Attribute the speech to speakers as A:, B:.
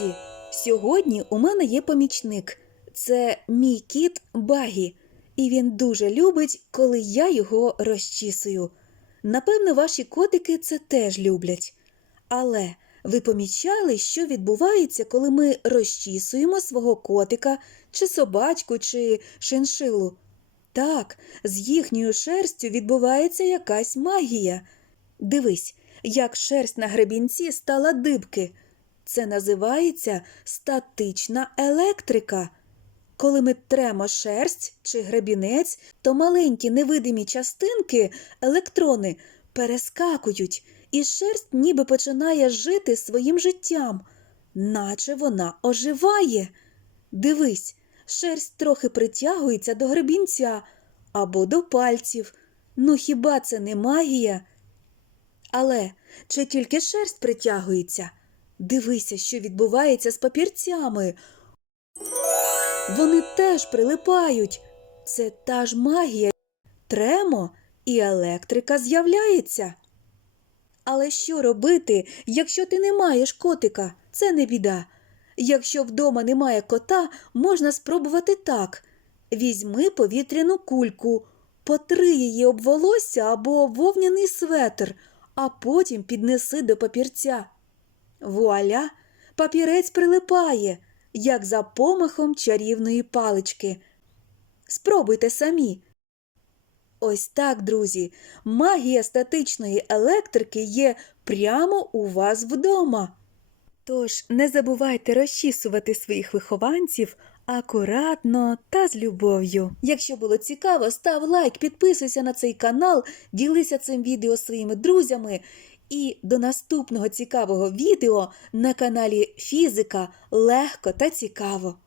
A: Друзі, сьогодні у мене є помічник. Це мій кіт Багі, і він дуже любить, коли я його розчісую. Напевно, ваші котики це теж люблять. Але ви помічали, що відбувається, коли ми розчісуємо свого котика, чи собачку, чи шиншилу? Так, з їхньою шерстю відбувається якась магія. Дивись, як шерсть на гребінці стала дибки. Це називається статична електрика. Коли ми тремо шерсть чи гребінець, то маленькі невидимі частинки, електрони, перескакують, і шерсть ніби починає жити своїм життям, наче вона оживає. Дивись, шерсть трохи притягується до гребінця або до пальців. Ну хіба це не магія? Але чи тільки шерсть притягується? Дивися, що відбувається з папірцями. Вони теж прилипають. Це та ж магія. Тремо і електрика з'являється. Але що робити, якщо ти не маєш котика? Це не біда. Якщо вдома немає кота, можна спробувати так. Візьми повітряну кульку, потри її об волосся або вовняний светр, а потім піднеси до папірця. Вуаля, папірець прилипає, як за помахом чарівної палички. Спробуйте самі. Ось так, друзі, магія статичної електрики є прямо у вас вдома. Тож не забувайте розчісувати своїх вихованців акуратно та з любов'ю. Якщо було цікаво, став лайк, підписуйся на цей канал, ділися цим відео своїми друзями. І до наступного цікавого відео на каналі Фізика легко та цікаво.